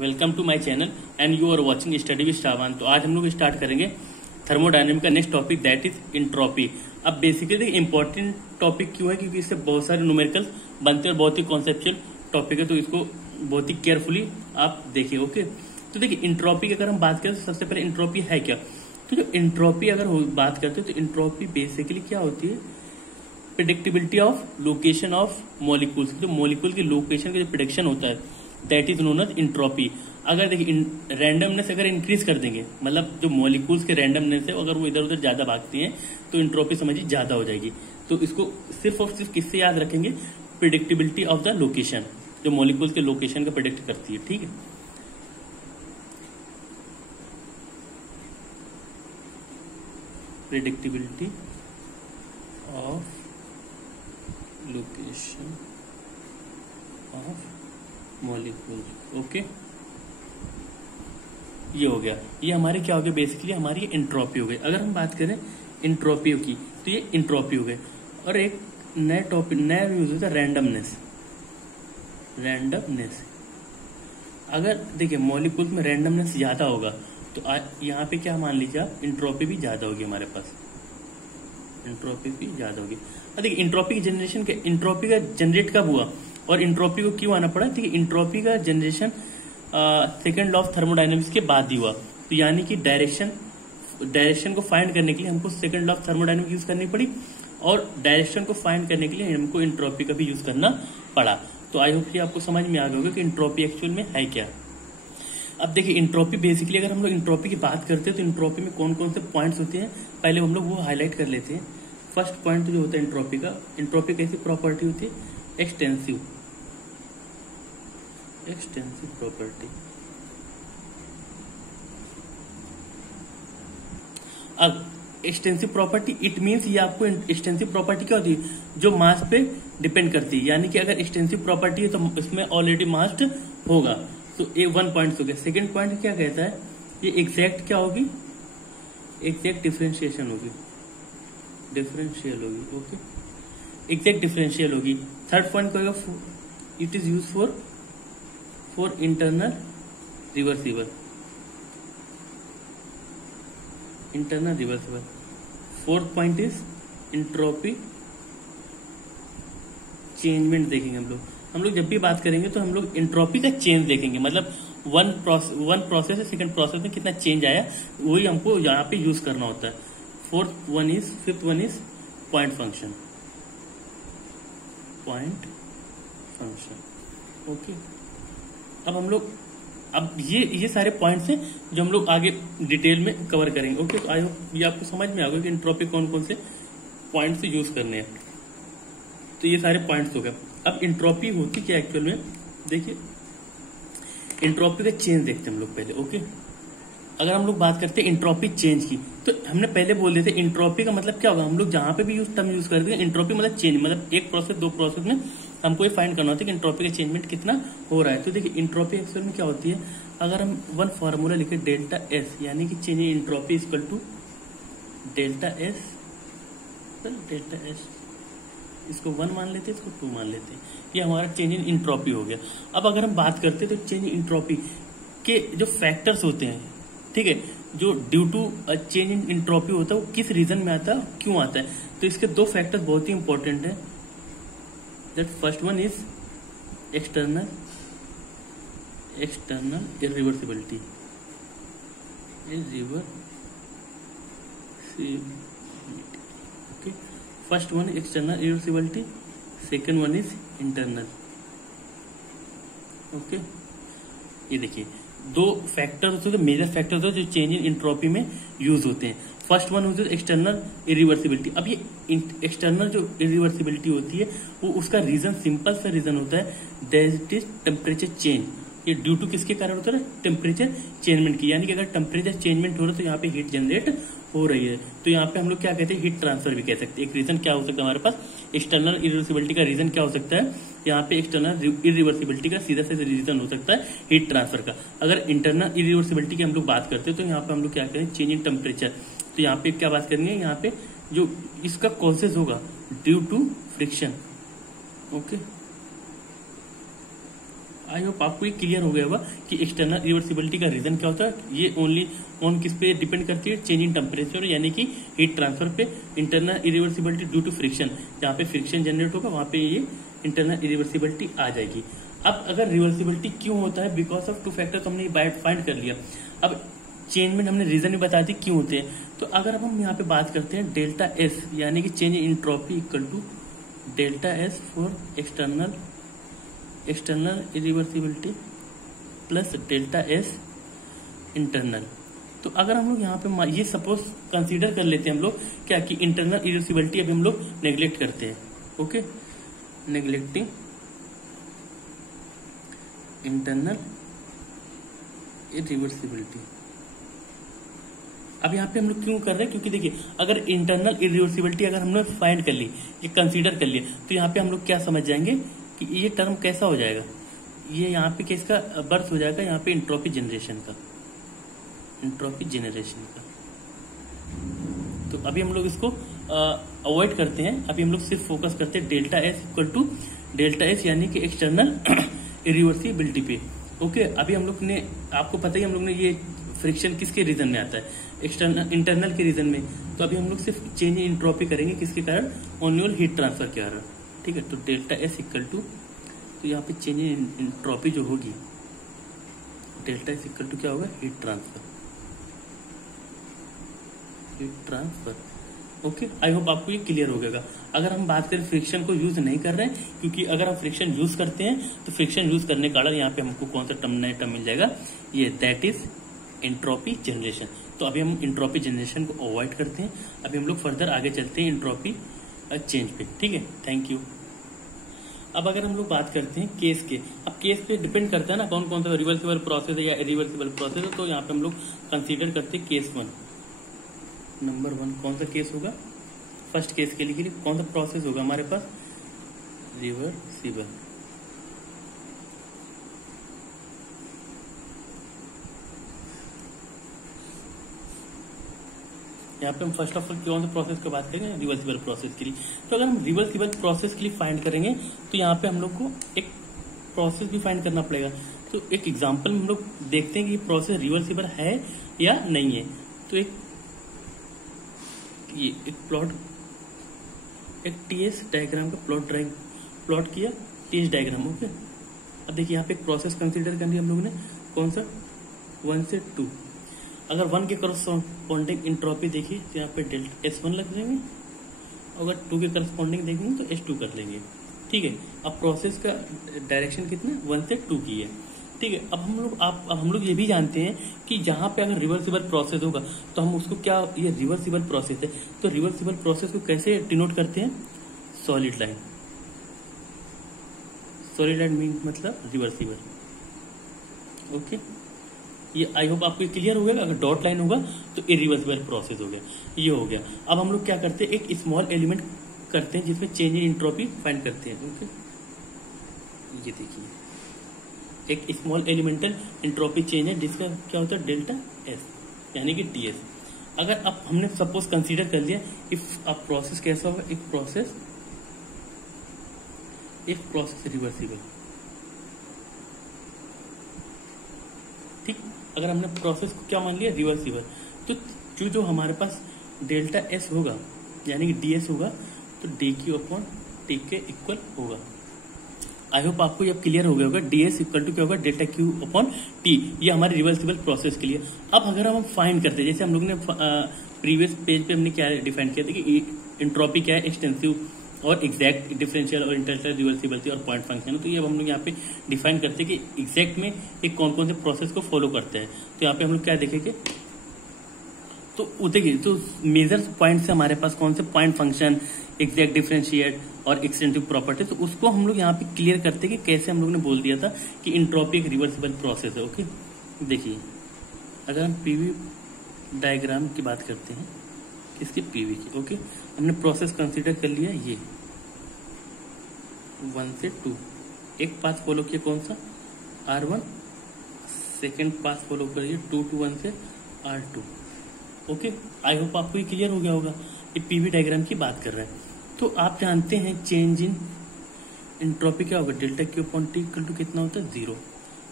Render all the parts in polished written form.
Welcome to my channel and you are watching study with Shravan. तो आज हम लोग स्टार्ट करेंगे थर्मोडायनेमिक का next topic, that is entropy. अब बेसिकली इंपॉर्टेंट टॉपिक क्यों है, क्योंकि इससे बहुत सारे न्यूमेरिकल्स बनते हैं और बहुत ही कॉन्सेप्चुअल टॉपिक है, तो इसको बहुत ही केयरफुली आप देखिए। ओके, तो देखिए इंट्रोपी की अगर हम बात करें तो सबसे पहले इंट्रोपी है क्या। तो जो इंट्रोपी अगर बात करते हैं तो इंट्रोपी बेसिकली क्या होती है, predictability of location of molecules. जो मॉलिक्यूल की लोकेशन का जो प्रेडिक्शन होता है that is known as entropy. अगर देखिए रैंडमनेस अगर इंक्रीज कर देंगे, मतलब जो मॉलिक्यूल्स के रैंडमनेस है अगर वो इधर उधर ज्यादा भागती हैं तो इंट्रोपी समझिए ज्यादा हो जाएगी। तो इसको सिर्फ और सिर्फ किससे याद रखेंगे, प्रेडिक्टेबिलिटी ऑफ द लोकेशन, जो मॉलिक्यूल्स के लोकेशन का प्रेडिक्ट करती है। ठीक है, predictability of location of molecules. Okay, ये हो गया, ये हमारे क्या हो गया, बेसिकली हमारी इंट्रोपी हो गई। अगर हम बात करें इंट्रोपी की तो ये इंट्रोपी हो गई। और एक नया टॉपिक नया यूज होता है रैंडमनेस। रैंडमनेस अगर देखिए मॉलिक्यूल्स में रैंडमनेस ज्यादा होगा तो यहाँ पे क्या मान लीजिए आप, इंट्रोपी भी ज्यादा होगी हमारे पास, इंट्रोपी भी ज्यादा होगी। और देखिए इंट्रोपी की जनरेशन के, इंट्रोपी का जनरेट कब हुआ और इंट्रोपी को क्यों आना पड़ा। देखिए इंट्रोपी का generation second law of thermodynamics के बाद ही हुआ। तो यानी कि डायरेक्शन को फाइंड करने के लिए हमको second law of thermodynamics use करनी पड़ी और डायरेक्शन को फाइंड करने के लिए हमको इंट्रोपी का भी यूज करना पड़ा। तो आई होप कि आपको समझ में आ गया होगा कि इंट्रोपी एक्चुअल में है क्या। अब देखिए इंट्रोपी बेसिकली अगर हम लोग इंट्रोपी की बात करते हैं तो इंट्रोपी में कौन कौन से पॉइंट्स होते हैं पहले हम लोग वो हाईलाइट कर लेते हैं। फर्स्ट पॉइंट जो होता है इंट्रोपी का, इंट्रोपी कैसी प्रॉपर्टी होती है, एक्सटेंसिव प्रॉपर्टी। अब एक्सटेंसिव प्रॉपर्टी इट मींस, ये आपको एक्सटेंसिव प्रॉपर्टी क्या होती है, जो मास पे डिपेंड करती है। यानी कि अगर एक्सटेंसिव प्रॉपर्टी है तो इसमें ऑलरेडी मास होगा। तो ये वन पॉइंट हो गया। सेकेंड पॉइंट क्या कहता है, ये एग्जैक्ट क्या होगी, एग्जैक्ट डिफरेंशिएशन होगी, डिफरेंशियल होगी। ओके, एग्जैक्ट डिफरेंशियल होगी। थर्ड पॉइंट क्या होगा, it is use for internal reversible, internal reversible. Fourth point is entropy changement देखेंगे हम लोग जब भी बात करेंगे तो हम लोग इंट्रोपी का चेंज देखेंगे, मतलब वन प्रोसेस से सेकंड प्रोसेस में कितना चेंज आया वही हमको यहाँ पे यूज करना होता है। Fifth one is point function, okay. अब हम लोग ये सारे पॉइंट्स हैं जो हम लोग आगे डिटेल में कवर करेंगे। ओके, तो आई होप ये आपको समझ में आ गया कि इंट्रोपी कौन कौन से पॉइंट्स यूज करने हैं। तो ये सारे पॉइंट्स हो गए। अब इंट्रोपी होती क्या एक्चुअल में, देखिए इंट्रोपी का चेंज देखते हैं हम लोग पहले। ओके, अगर हम लोग बात करते हैं इंट्रोपी चेंज की तो हमने पहले बोल देते इंट्रोपी का मतलब क्या होगा, हम लोग जहां पे भी टर्म यूज करते हैं इंट्रोपी मतलब चेंज, मतलब एक प्रोसेस दो प्रोसेस में हमको ये फाइंड करना होता है कि इंट्रोपी का चेंजमेंट कितना हो रहा है। तो देखिए इंट्रोपी एक्चुअल में क्या होती है, अगर हम वन फॉर्मूला लिखे डेल्टा एस, यानी कि change in entropy equal to delta S, इसको 1 मान लेते हैं, इसको 2 मान लेते हैं, ये हमारा चेंज इन इंट्रोपी हो गया। अब अगर हम बात करते हैं तो चेंज इन इंट्रोपी के जो फैक्टर्स होते हैं, ठीक है, जो due to change in entropy होता है वो किस रीजन में आता है, क्यों आता है। तो इसके दो फैक्टर्स बहुत ही इंपॉर्टेंट है। That first one is external irreversibility, okay. First one external irreversibility, second one is internal. Okay, ये देखिए दो फैक्टर होते हैं, मेजर फैक्टर होते हैं जो चेंज इन इंट्रोपी में यूज होते हैं। फर्स्ट वन होती है एक्सटर्नल इरिवर्सिबिलिटी। अब ये एक्सटर्नल जो इरिवर्सिबिलिटी होती है वो उसका रीजन सिंपल सा रीजन होता है, दैट इज टेम्परेचर चेंज। ये ड्यू टू किसके कारण होता है, टेम्परेचर चेंजमेंट की। यानी कि अगर टेम्परेचर चेंजमेंट हो रहा है तो यहाँ पे हीट जनरेट हो रही है, तो यहाँ पे हम लोग क्या कहते हैं, हीट ट्रांसफर भी कह सकते हैं। एक रीजन क्या हो सकता है हमारे पास, एक्सटर्नल इरिवर्सिबिलिटी का रीजन क्या हो सकता है, यहाँ पे एक्सटर्नल इरिवर्सिबिलिटी का सीधा सीधा रीजन हो सकता है हीट ट्रांसफर का। अगर इंटरनल इरिवर्सिबिलिटी की हम लोग बात करते हैं तो यहाँ पे हम लोग क्या करें, चेंज इन टेम्परेचर। तो यहाँ पे क्या बात करेंगे, यहाँ पे जो इसका कॉजेज होगा due to friction, okay. I hope आपको ये क्लियर हो गया होगा कि एक्सटर्नल रिवर्सिबिलिटी का रीजन क्या होता है। ये ओनली ऑन किस पे डिपेंड करती है, चेंज इन टेम्परेचर यानी कि हीट ट्रांसफर पे। Internal irreversibility due to friction, जहाँ पे फ्रिक्शन जनरेट होगा वहां पे ये इंटरनल इरिवर्सिबिलिटी आ जाएगी। अब अगर रिवर्सिबिलिटी क्यों होता है, बिकॉज ऑफ टू फैक्टर्स, हमने फाइंड कर लिया। अब चेंज में हमने रीजन भी बता दी क्यों होते हैं। तो अगर अब हम यहाँ पे बात करते हैं डेल्टा एस यानी कि change in entropy equal to delta S for external irreversibility plus delta S internal. तो अगर हम लोग यहाँ पे ये सपोज कंसीडर कर लेते हैं हम लोग क्या कि इंटरनल इरिवर्सिबिलिटी अभी हम लोग नेग्लेक्ट करते हैं। Okay, neglecting internal irreversibility. अब यहाँ पे हम लोग क्यों कर रहे हैं, क्योंकि देखिए अगर इंटरनल इरिवर्सिबिलिटी अगर हमने फाइंड कर ली, ये कंसीडर कर लिया, तो यहाँ पे हम लोग क्या समझ जाएंगे कि ये टर्म कैसा हो जाएगा, ये यहाँ पे किसका बर्थ हो जाएगा, यहाँ पे एंट्रोपी जनरेशन का। तो अभी हम लोग इसको अवॉइड करते हैं। अभी हम लोग सिर्फ फोकस करते हैं delta S equal to delta S यानी कि एक्सटर्नल इरिवर्सिबिलिटी पे। ओके, अभी हम लोग ने, आपको पता ही हम लोग ने ये फ्रिक्शन किसके रीजन में आता है, इंटरनल के रीजन में। तो अभी हम लोग सिर्फ चेंज इन एंट्रोपी करेंगे किसके कारण, ऑन्यूअल हीट ट्रांसफर के कारण। ठीक है, तो डेल्टा एस इक्वल टू, तो यहाँ पे चेंज इन एंट्रोपी जो होगी, डेल्टा एस इक्वल टू क्या होगा, heat transfer. Okay, I hope आपको ये क्लियर हो गया। अगर हम बात करें फ्रिक्शन को यूज नहीं कर रहे हैं, क्योंकि अगर हम फ्रिक्शन यूज करते हैं तो फ्रिक्शन यूज करने के कारण यहाँ पे हमको कौन सा टर्म, नया टर्म मिल जाएगा, ये दैट इज एंट्रोपी जनरेशन। तो अभी हम एंट्रोपी जनरेशन को अवॉइड करते हैं। अभी हम लोग फर्दर आगे चलते हैं एंट्रोपी चेंज पे। ठीक है, थैंक यू। अब अगर हम लोग बात करते हैं केस के, अब केस पे डिपेंड करता है ना कौन कौन सा रिवर्सिबल प्रोसेस है या इरिवर्सिबल प्रोसेस है। तो यहाँ पे हम लोग कंसीडर करते हैं केस 1। नंबर 1 कौन सा केस होगा, फर्स्ट केस के लिए कौन सा प्रोसेस होगा हमारे पास, रिवर्सिबल। यहाँ पे हम फर्स्ट ऑफ ऑल कौन सा प्रोसेस की बात करेंगे, रिवर्सिबल प्रोसेस के लिए। तो अगर हम रिवर्सिबल प्रोसेस के लिए फाइंड करेंगे तो यहाँ पे हम लोग को एक प्रोसेस भी फाइंड करना पड़ेगा। तो एक एग्जांपल हम लोग देखते हैं कि प्रोसेस रिवर्सिबल है या नहीं है। तो एक प्लॉट, एक टीएस डायग्राम का प्लॉट किया, टीएस डायग्राम। ओके, अब देखिए यहाँ पे एक प्रोसेस कंसीडर कर लिया हम लोगों ने, कौन सा, 1 से 2। अगर 1 के करस्पॉन्डिंग इंट्रोपी देखिए तो यहाँ पे डेल्टा S1 लग जाएंगे, अगर 2 के करस्पॉन्डिंग देखेंगे तो S2 कर लेंगे। ठीक है, अब प्रोसेस का डायरेक्शन कितना, 1 से 2 की है। ठीक है, अब हम लोग ये भी जानते हैं कि जहां पे अगर रिवर्सिबल प्रोसेस होगा तो हम उसको क्या, ये रिवर्सिबल प्रोसेस है, तो रिवर्सिबल प्रोसेस को कैसे डिनोट करते हैं, solid line. Solid line mean मतलब रिवर्सिबल। ओके, ये आई होप आपको क्लियर हो गया। अगर डॉट लाइन होगा तो इरिवर्सिबल प्रोसेस हो गया, ये हो गया। अब हम लोग क्या करते हैं, एक स्मॉल एलिमेंट करते हैं जिसमें चेंज इन एंट्रोपी फाइंड करते हैं। ओके, ये देखिए एक स्मॉल एलिमेंटल एंट्रोपी चेंज है जिसका क्या होता है, डेल्टा एस यानी कि टीएस। अगर अब हमने सपोज कंसीडर कर लिया, इफ अब प्रोसेस कैसा होगा, एक प्रोसेस रिवर्सिबल। ठीक, अगर हमने प्रोसेस को क्या मान लिया, रिवर्सिबल, तो जो हमारे पास डेल्टा एस होगा यानी कि डीएस होगा, तो डी क्यू अपॉन टी के इक्वल होगा। आई होप आपको ये क्लियर हो गया होगा। डीएस इक्वल टू क्या होगा, डेल्टा क्यू अपॉन टी, ये हमारे रिवर्सिबल प्रोसेस के लिए। अब अगर हम फाइंड करते हैं, जैसे हम लोग ने प्रीवियस पेज पे हमने क्या डिफाइन किया था कि एंट्रोपी क्या है, एक्सटेंसिव और एग्जैक्ट डिफरेंशियल और इंटरनल रिवर्सिबिलिटी और पॉइंट फंक्शन। तो ये हम लोग यहाँ पे डिफाइन करते हैं कि एग्जैक्ट में एक कौन कौन से प्रोसेस को फॉलो करते हैं। तो यहाँ पे हम लोग क्या देखेंगे, तो देखिए तो मेजर पॉइंट से हमारे पास कौन से पॉइंट फंक्शन, एग्जैक्ट डिफरेंशिएट और एक्सटेंसिव प्रॉपर्टी, तो उसको हम लोग यहाँ पे क्लियर करते हैं कि कैसे हम लोग ने बोल दिया था कि एंट्रोपी एक रिवर्सिबल प्रोसेस है। ओके, देखिए अगर हम पीवी डायग्राम की बात करते हैं, इसकी पीवी की, ओके, हमने प्रोसेस कंसीडर कर लिया, ये 1 से 2, एक पाथ फॉलो किया कौन सा, R1, सेकेंड पाथ फॉलो करिए 2 to 1 से R2। ओके, आई होप आपको ये क्लियर हो गया होगा। ये पीवी डायग्राम की बात कर रहे हैं। तो आप जानते हैं चेंज इन इंट्रोपी क्या होगा, delta Q upon T equal to कितना होता है, 0।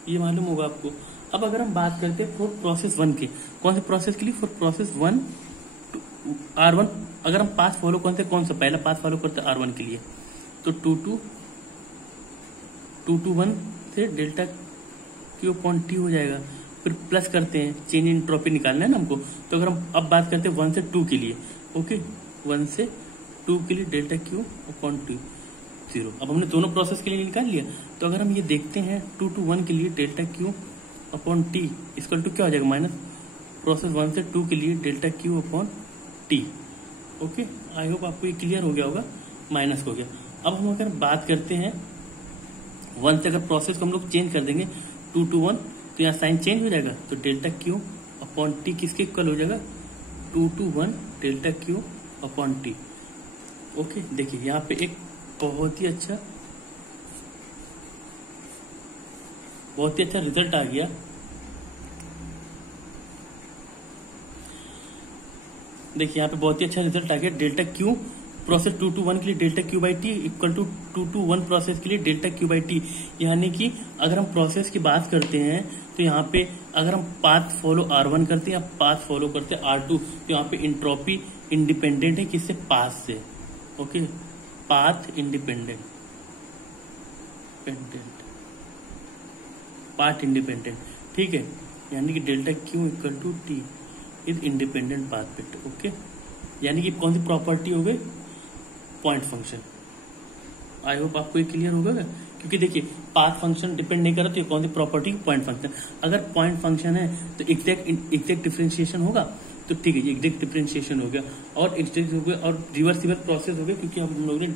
ये मालूम होगा आपको। अब अगर हम बात करते हैं फॉर प्रोसेस 1 के, कौन से प्रोसेस के लिए, फॉर प्रोसेस 1 R1, अगर हम पाथ फॉलो कौन सा पहला पाथ फॉलो करते हैं R1 के लिए, तो 2 to 1 से डेल्टा क्यू अपॉन टी हो जाएगा। फिर प्लस करते हैं, चेंज इन एंट्रोपी निकालना है ना हमको। तो अगर हम अब बात करते हैं 1 से 2 के लिए, ओके, 1 से 2 के लिए डेल्टा क्यू अपॉन टी 0। अब हमने दोनों प्रोसेस के लिए निकाल लिया। तो अगर हम ये देखते हैं 2 to 1 के लिए delta Q upon T equal to क्या हो जाएगा, माइनस प्रोसेस 1 से 2 के लिए delta Q upon T. Okay, I hope आपको ये क्लियर हो गया होगा, माइनस हो गया। अब हम अगर बात करते हैं 1 से, अगर प्रोसेस को हम लोग चेंज कर देंगे 2 to 1, तो यहाँ साइन चेंज हो जाएगा। तो डेल्टा क्यू अपॉन टी किसके इक्वल हो जाएगा, 2 to 1 delta Q upon T. Okay, देखिए यहाँ पे एक बहुत ही अच्छा रिजल्ट आ गया। देखिए यहाँ पे बहुत ही अच्छा रिजल्ट आ गया। डेल्टा क्यू प्रोसेस 2 to 1 के लिए delta Q by T equal to 2 to 1 process के लिए डेल्टा क्यू बाई टी। यानी कि अगर हम प्रोसेस की बात करते हैं तो यहाँ पे अगर हम पाथ फॉलो R1 करते हैं या पाथ फॉलो करते हैं R2, तो यहाँ पे इंट्रोपी इंडिपेंडेंट है किससे, पाथ से। Okay, path independent, path independent, ठीक है। यानी कि delta Q equal to T is independent path vector. Okay, यानी कि कौन सी प्रॉपर्टी हो गई, पॉइंट फंक्शन। आई होप आपको ये क्लियर होगा, क्योंकि देखिए पाथ फंक्शन डिपेंड नहीं कर रहा, तो ये कौन सी प्रॉपर्टी, पॉइंट फंक्शन। अगर पॉइंट फंक्शन है तो एग्जैक्ट डिफरेंशिएशन होगा, तो ठीक है, ये एग्जैक्ट डिफरेंशिएशन हो गया और एग्जैक्ट हो गया और रिवर्सिबल प्रोसेस हो गया, क्योंकि हम लोगों ने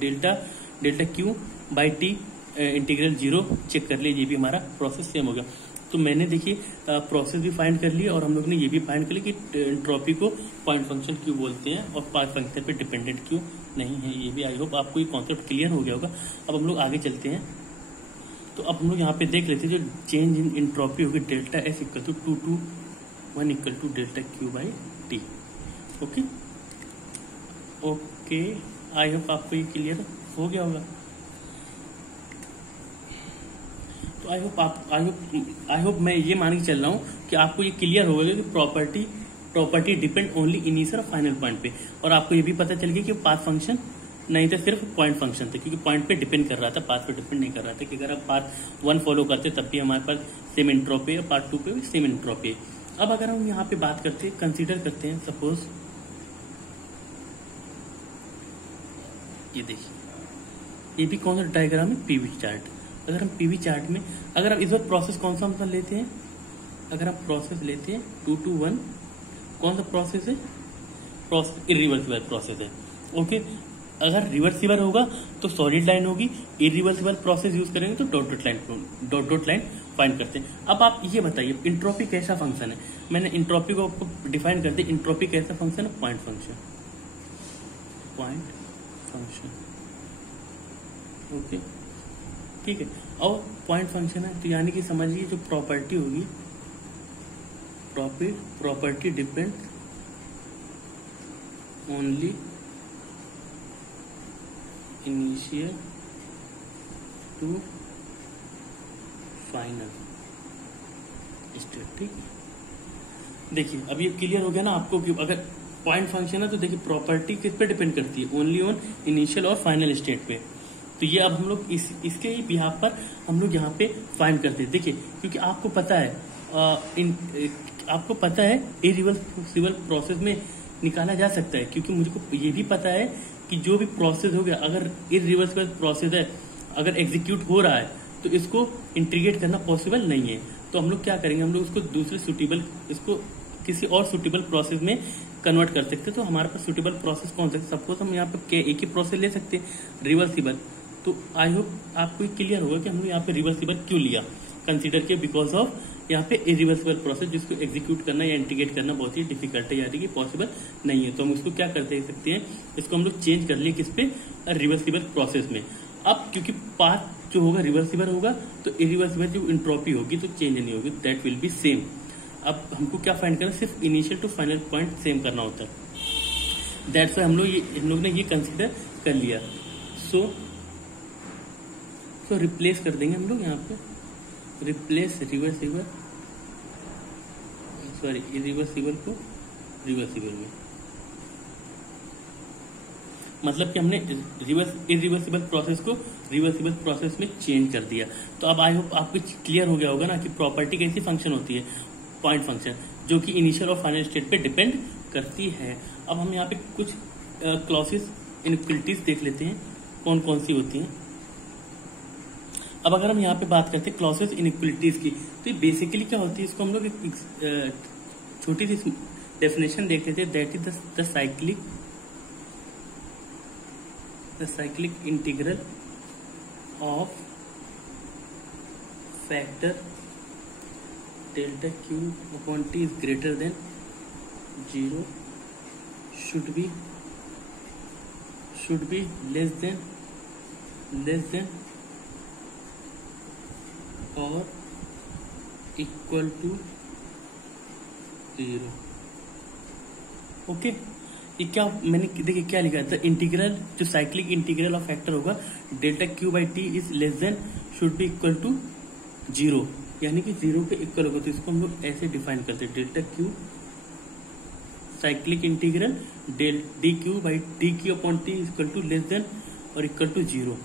delta Q by T integral 0 check कर लिया, ये भी हमारा प्रोसेस सेम हो गया। तो मैंने देखिए प्रोसेस भी फाइंड कर लिया और हम लोग ने ये भी फाइंड कर लिया कि एंट्रोपी को पॉइंट फंक्शन क्यों बोलते हैं और पाथ फंक्शन पे डिपेंडेंट क्यों नहीं है। ये भी आई होप आपको ये कॉन्सेप्ट क्लियर हो गया होगा। अब हम लोग आगे चलते हैं। तो अब हम लोग यहाँ पे देख लेते हैं, जो चेंज इन एंट्रोपी होगी delta F equal to 2 to 1 equal to delta Q by T. Okay okay, I hope आपको ये क्लियर हो गया होगा। तो आई होप मैं ये मान के चल रहा हूँ कि आपको ये क्लियर हो गया कि प्रॉपर्टी डिपेंड ओनली इनिशियल और फाइनल पॉइंट पे, और आपको ये भी पता चल गया कि पाथ फंक्शन नहीं था, सिर्फ पॉइंट फंक्शन था, क्योंकि पॉइंट पे डिपेंड कर रहा था, पाथ पे डिपेंड नहीं कर रहा था। कि अगर आप पाथ 1 फॉलो करते तब भी हमारे पास सेम एंट्रोपी है, पार्ट 2 पे भी सेम एंट्रोपी है। अब अगर हम यहाँ पे बात करते हैं, कंसिडर करते हैं, सपोज ये देखिए, ये भी कौन सा डायग्राम है, पीवी चार्ट। अगर हम पीवी चार्ट में अगर हम इस बार प्रोसेस कौन सा मतलब लेते हैं, अगर हम प्रोसेस लेते हैं 2 to 1, कौन सा प्रोसेस है, इरिवर्सिबल प्रोसेस है। ओके, अगर रिवर्सिबल होगा तो सॉलिड लाइन होगी, इरिवर्सिबल प्रोसेस यूज करेंगे तो डॉट लाइन फाइंड करते हैं। अब आप ये बताइए इंट्रोपी कैसा फंक्शन है। मैंने इंट्रोपी को डिफाइन कर दिया, इंट्रोपी कैसा फंक्शन है, पॉइंट फंक्शन। ओके, ठीक है। और पॉइंट फंक्शन है तो यानी कि समझिए जो प्रॉपर्टी होगी, property depend only initial to final state. ठीक है, देखिए अब ये क्लियर हो गया ना आपको कि अगर पॉइंट फंक्शन है तो देखिए प्रॉपर्टी किस पे डिपेंड करती है, ओनली ऑन इनिशियल और फाइनल स्टेट पे। तो ये अब हम लोग इसके ही बिहाफ पर हम लोग यहाँ पे फाइंड करते हैं। देखिए क्योंकि आपको पता है इरिवर्सिबल प्रोसेस में निकाला जा सकता है, क्योंकि मुझको ये भी पता है कि जो भी प्रोसेस हो गया अगर इरिवर्सिबल प्रोसेस है, अगर एग्जीक्यूट हो रहा है तो इसको इंटीग्रेट करना पॉसिबल नहीं है। तो हम लोग क्या करेंगे, हम लोग उसको इसको किसी और सुटेबल प्रोसेस में कन्वर्ट कर सकते हैं। तो हमारे पास सुटेबल प्रोसेस कौन सा है, सपोज हम यहाँ पे एक ही प्रोसेस ले सकते हैं, रिवर्सिबल। तो आई होप आपको क्लियर होगा कि हमने यहाँ पे रिवर्सिबल क्यों लिया, कंसीडर किया बिकॉज ऑफ यहाँ पे इरिवर्सिबल प्रोसेस जिसको एग्जीक्यूट करना या इंटीग्रेट करना बहुत ही डिफिकल्ट है, यानी कि पॉसिबल नहीं है। तो हम इसको क्या करते सकते हैं, इसको हम लोग चेंज कर लिए किस पे, रिवर्सिबल प्रोसेस में। अब क्योंकि पाथ जो होगा रिवर्सिबल होगा तो इरिवर्सिबल जो इंट्रोपी होगी तो चेंज नहीं होगी, दैट विल बी सेम। अब हमको क्या फाइंड करना, सिर्फ initial to final point same करना होता है। दैट्स वाई हम लोग ने ये कंसीडर कर लिया। सो इसको रिप्लेस कर देंगे हम लोग यहाँ पे, रिप्लेस रिवर्सिबल, सॉरी इरिवर्सिबल को रिवर्सिबल में, मतलब कि हमने इरिवर्सिबल प्रोसेस को रिवर्सिबल प्रोसेस में चेंज कर दिया। तो अब आई होप आपको क्लियर हो गया होगा ना कि प्रॉपर्टी कैसी फंक्शन होती है, पॉइंट फंक्शन, जो कि इनिशियल और फाइनल स्टेट पे डिपेंड करती है। अब हम यहाँ पे कुछ क्लॉसेस इनइक्वलिटीज देख लेते हैं कौन कौन सी होती हैं। अब अगर हम यहाँ पे बात करते हैं क्लॉसेस इनइक्वलिटीज की, तो ये बेसिकली क्या होती है, इसको हम लोग एक छोटी सी डेफिनेशन देख लेते हैं, that is the cyclic integral of factor delta Q upon T is greater than 0 should be less than or equal to 0। Okay, ये क्या मैंने देखिए क्या लिखा था, इंटीग्रल जो साइक्लिक इंटीग्रल ऑफ फैक्टर होगा delta Q by T is less than should be equal to 0, यानी कि 0 के इक्वल होगा। तो इसको हम लोग ऐसे डिफाइन करते हैं, delta Q cyclic integral d Q upon T equal to less than और इक्वल टू 0।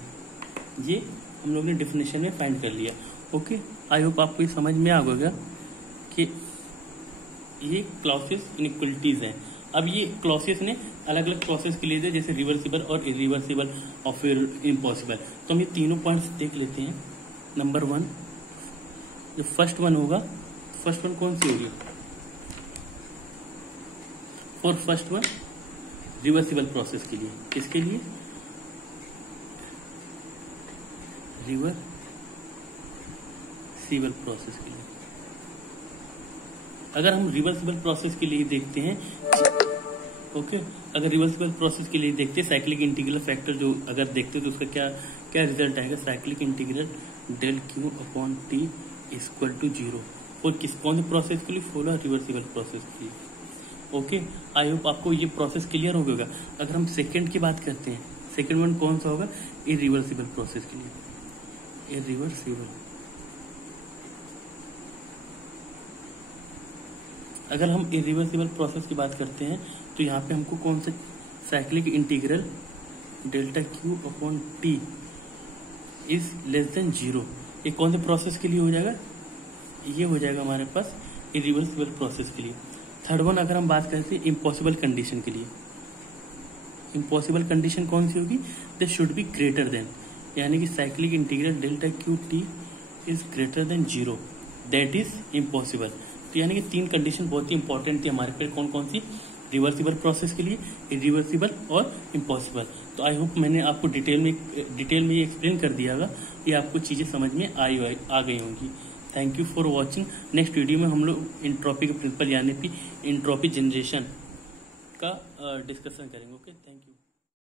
ये हम लोग ने डेफिनेशन में फाइंड कर लिया। ओके, आई होप आपको ये समझ में आ गया कि ये क्लॉसेस इनइक्वलिटीज हैं। अब ये क्लॉसेस ने अलग अलग क्लॉसेस के लिए थे, जैसे रिवर्सिबल और इरिवर्सिबल और फिर इम्पॉसिबल। तो हम ये तीनों पॉइंट्स देख लेते हैं। नंबर 1 जो फर्स्ट वन होगा, फर्स्ट वन कौन सी होगी, for first one reversible process के लिए, किसके लिए, रिवर्सिबल प्रोसेस के लिए। अगर हम रिवर्सिबल प्रोसेस के लिए देखते हैं, ओके, अगर रिवर्सिबल प्रोसेस के लिए देखते हैं साइक्लिक इंटीग्रल फैक्टर जो अगर देखते हैं तो उसका क्या क्या रिजल्ट आएगा, cyclic integral del Q upon T equal to 0। और कौन से प्रोसेस के लिए, फॉर रिवर्सिबल प्रोसेस के लिए। ओके, आई होप आपको ये प्रोसेस क्लियर हो गया। अगर हम सेकंड की बात करते हैं, सेकंड वन कौन सा होगा, इरिवर्सिबल प्रोसेस के लिए, इरिवर्सिबल। अगर हम इरिवर्सिबल प्रोसेस की बात करते हैं तो यहाँ पे हमको कौन सा, cyclic integral delta Q upon T is less then 0, ये कौन से प्रोसेस के लिए हो जाएगा, ये हो जाएगा हमारे पास इरिवर्सिबल प्रोसेस के लिए। थर्ड वन अगर हम बात करते हैं इम्पॉसिबल कंडीशन के लिए, इम्पॉसिबल कंडीशन कौन सी होगी, that should be greater than, यानी कि cyclic integral delta Q T is greater than 0, that is impossible. तो यानी कि 3 कंडीशन बहुत ही इंपॉर्टेंट थी हमारे पे, कौन कौन सी, रिवर्सिबल प्रोसेस के लिए, इरिवर्सिबल और इम्पॉसिबल। तो आई होप मैंने आपको डिटेल में ये एक्सप्लेन कर दिया होगा, ये आपको चीजें समझ में आ गई होंगी। Thank you for watching. Next video में हम लोग इंट्रॉपी के प्रिंसिपल यानी कि इंट्रॉपी जनरेशन का डिस्कशन करेंगे। Okay, thank you.